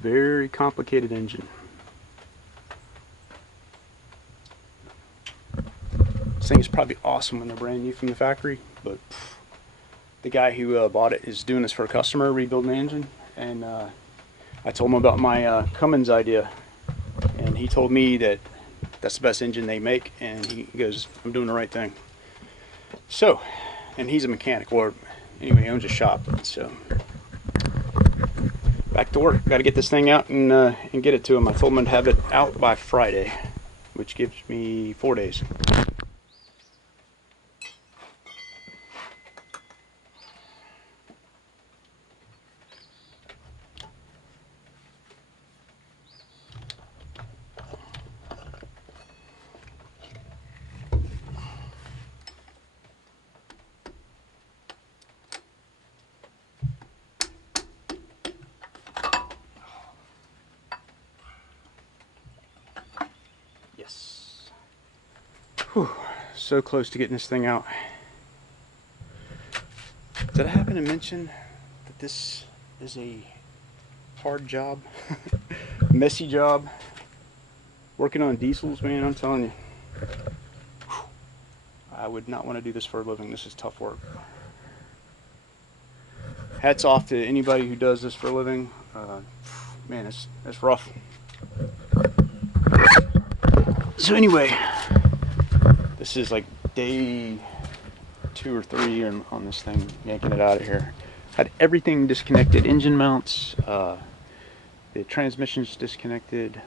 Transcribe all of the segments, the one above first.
Very complicated engine. This thing is probably awesome when they're brand new from the factory, but the guy who bought it is doing this for a customer, rebuilding the engine, and I told him about my Cummins idea, and he told me that that's the best engine they make, and he goes, I'm doing the right thing. So, and he's a mechanic, or anyway, he owns a shop, so back to work. Got to get this thing out and get it to him. I told him I'd have it out by Friday, which gives me 4 days. Yes. Whew. So close to getting this thing out. Did I happen to mention that this is a hard job? Messy job? Working on diesels, man, I'm telling you. Whew. I would not want to do this for a living. This is tough work. Hats off to anybody who does this for a living. Man, it's rough. So anyway, this is like day 2 or 3 on this thing, yanking it out of here. Had everything disconnected, engine mounts, the transmission's disconnected,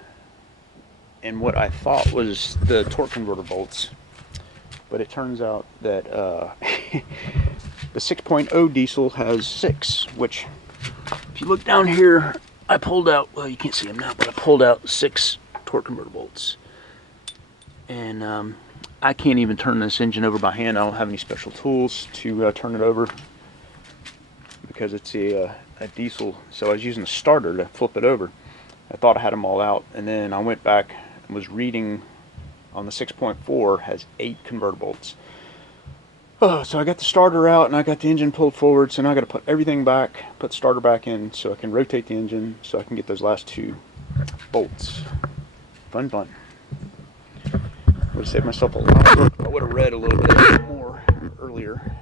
and what I thought was the torque converter bolts. But it turns out that the 6.0 diesel has 6, which if you look down here, I pulled out, well, you can't see them now, but I pulled out 6 torque converter bolts. And I can't even turn this engine over by hand. I don't have any special tools to turn it over because it's a diesel. So I was using a starter to flip it over. I thought I had them all out, and then I went back and was reading on the 6.4 has 8 converter bolts. Oh, so I got the starter out and I got the engine pulled forward, so now I got to put everything back, put the starter back in so I can rotate the engine so I can get those last 2 bolts. Fun. Would have saved myself a lot of work if I would have read a little bit more earlier.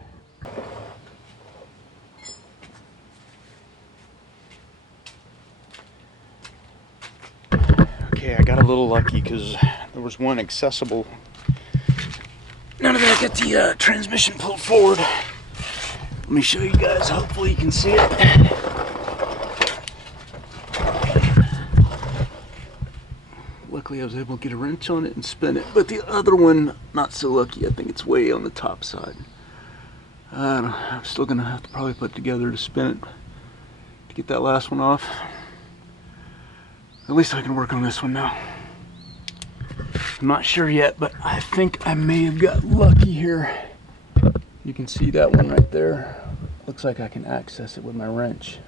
Okay, I got a little lucky because there was one accessible. Now that I got the transmission pulled forward, let me show you guys. Hopefully you can see it. Luckily I was able to get a wrench on it and spin it, but the other one, not so lucky. I think it's way on the top side. I'm still gonna have to probably put it together to spin it to get that last one off. At least I can work on this one now. I'm not sure yet, but I think I may have got lucky here. You can see that one right there. Looks like I can access it with my wrench.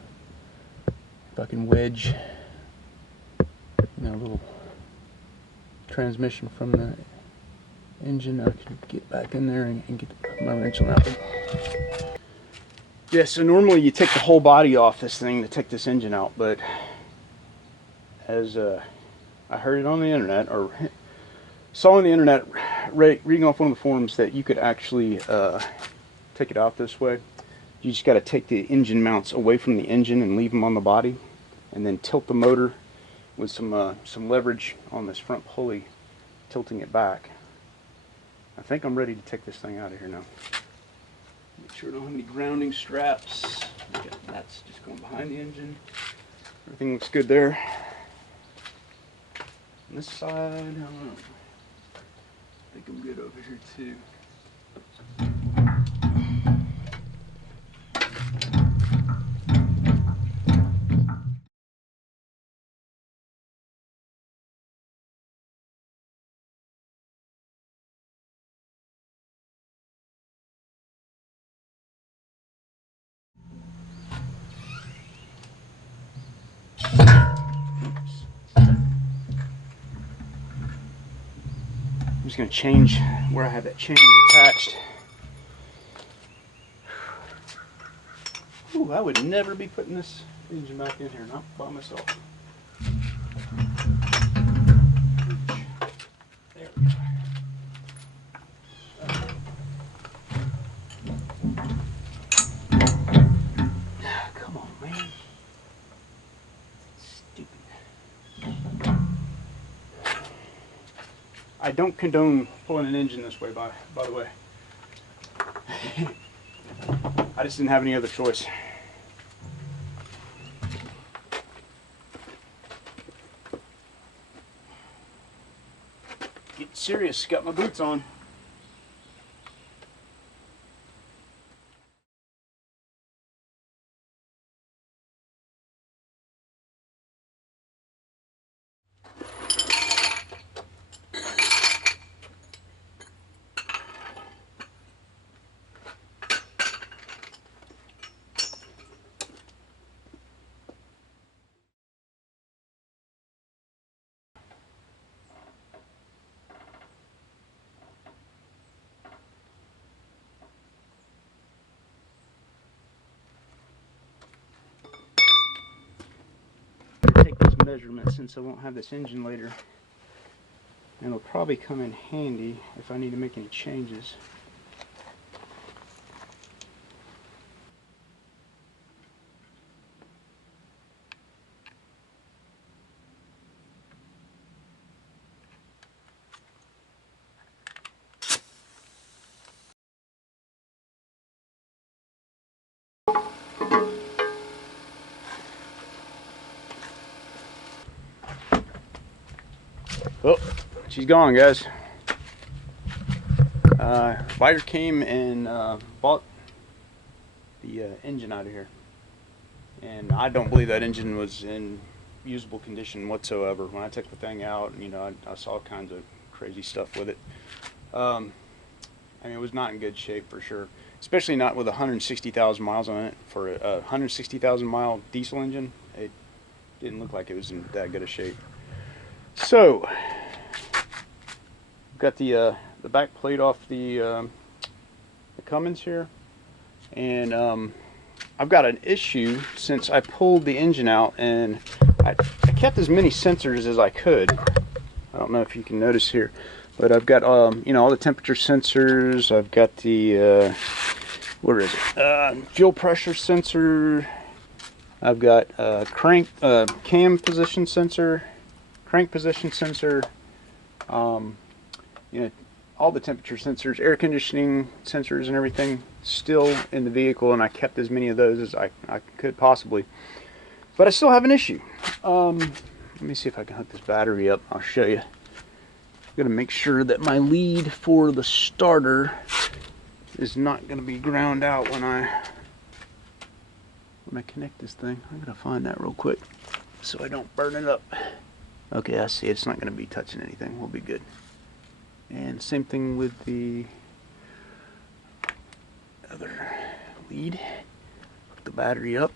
If I can wedge, a little transmission from the engine, I can get back in there and get my wrench on that one. Yeah, so normally you take the whole body off this thing to take this engine out, but as I heard it on the internet, or saw on the internet, reading off one of the forums, that you could actually take it out this way. You just got to take the engine mounts away from the engine and leave them on the body, and then tilt the motor with some leverage on this front pulley, tilting it back. I think I'm ready to take this thing out of here now. Make sure I don't have any grounding straps. Okay, that's just going behind the engine. Everything looks good there. On this side, I don't know. I think I'm good over here too. I'm just going to change where I have that chain attached. Ooh, I would never be putting this engine back in here, not by myself. I don't condone pulling an engine this way, by the way. I just didn't have any other choice. Get serious, got my boots on. Take this measurement since I won't have this engine later, and it'll probably come in handy if I need to make any changes. Oh, she's gone, guys. Buyer came and bought the engine out of here, and I don't believe that engine was in usable condition whatsoever. When I took the thing out, you know, I saw all kinds of crazy stuff with it. I mean, it was not in good shape for sure, especially not with 160,000 miles on it. For a 160,000 mile diesel engine, it didn't look like it was in that good a shape. So, got the back plate off the Cummins here, and I've got an issue since I pulled the engine out, and I kept as many sensors as I could. I don't know if you can notice here, but I've got you know, all the temperature sensors. I've got the where is it? Fuel pressure sensor. I've got cam position sensor, crank position sensor, you know, all the temperature sensors, air conditioning sensors and everything still in the vehicle, and I kept as many of those as I could possibly. But I still have an issue. Let me see if I can hook this battery up. I'll show you. I'm going to make sure that my lead for the starter is not going to be ground out when I connect this thing. I'm going to find that real quick so I don't burn it up. Okay, I see. It's not going to be touching anything. We'll be good. And same thing with the other lead. Hook the battery up.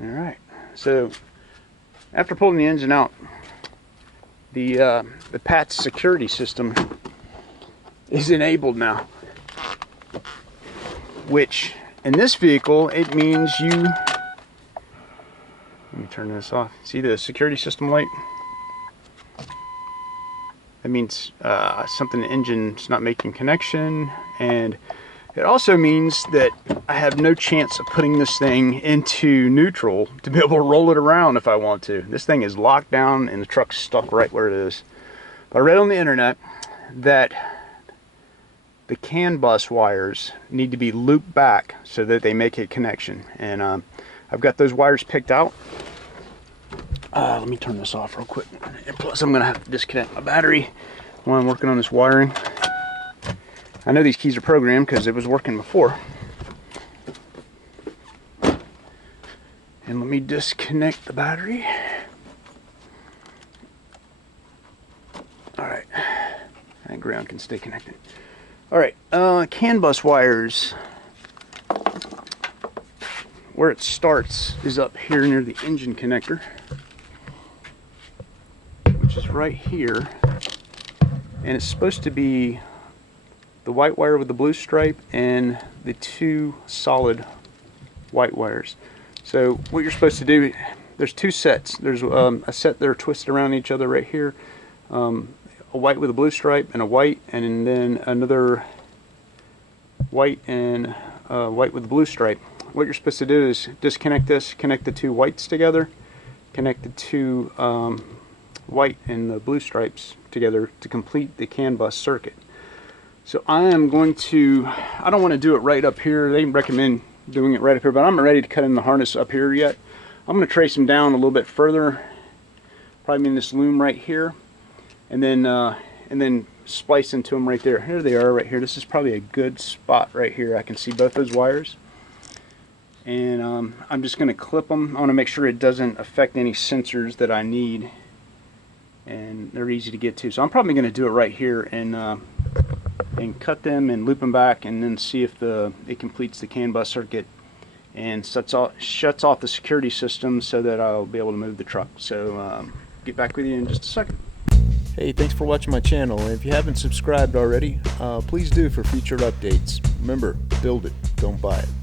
All right. So after pulling the engine out, the PATS security system is enabled now, which in this vehicle it means you, let me turn this off. See the security system light? That means something, the engine's not making connection, and it also means that I have no chance of putting this thing into neutral to be able to roll it around if I want to. This thing is locked down and the truck's stuck right where it is. But I read on the internet that the CAN bus wires need to be looped back so that they make a connection. And I've got those wires picked out. Let me turn this off real quick. And plus I'm going to have to disconnect my battery while I'm working on this wiring. I know these keys are programmed because it was working before. And let me disconnect the battery. Alright. That ground can stay connected. Alright, CAN bus wires. Where it starts is up here near the engine connector, which is right here. And it's supposed to be the white wire with the blue stripe and the two solid white wires. So what you're supposed to do, there's two sets. There's a set that are twisted around each other right here, a white with a blue stripe and a white, and then another white and white with a blue stripe. what you're supposed to do is disconnect this, connect the two whites together, connect the two white and the blue stripes together to complete the CAN bus circuit. So I am going to, I don't want to do it right up here. They recommend doing it right up here, but I'm not ready to cut in the harness up here yet. I'm going to trace them down a little bit further, probably in this loom right here, and then splice into them right there. Here they are right here. This is probably a good spot right here. I can see both those wires. And I'm just going to clip them. I want to make sure it doesn't affect any sensors that I need. And they're easy to get to. So I'm probably going to do it right here and cut them and loop them back, and then see if it completes the CAN bus circuit and shuts off the security system so that I'll be able to move the truck. So get back with you in just a second. Hey, thanks for watching my channel, and if you haven't subscribed already, please do for future updates. Remember, build it, don't buy it.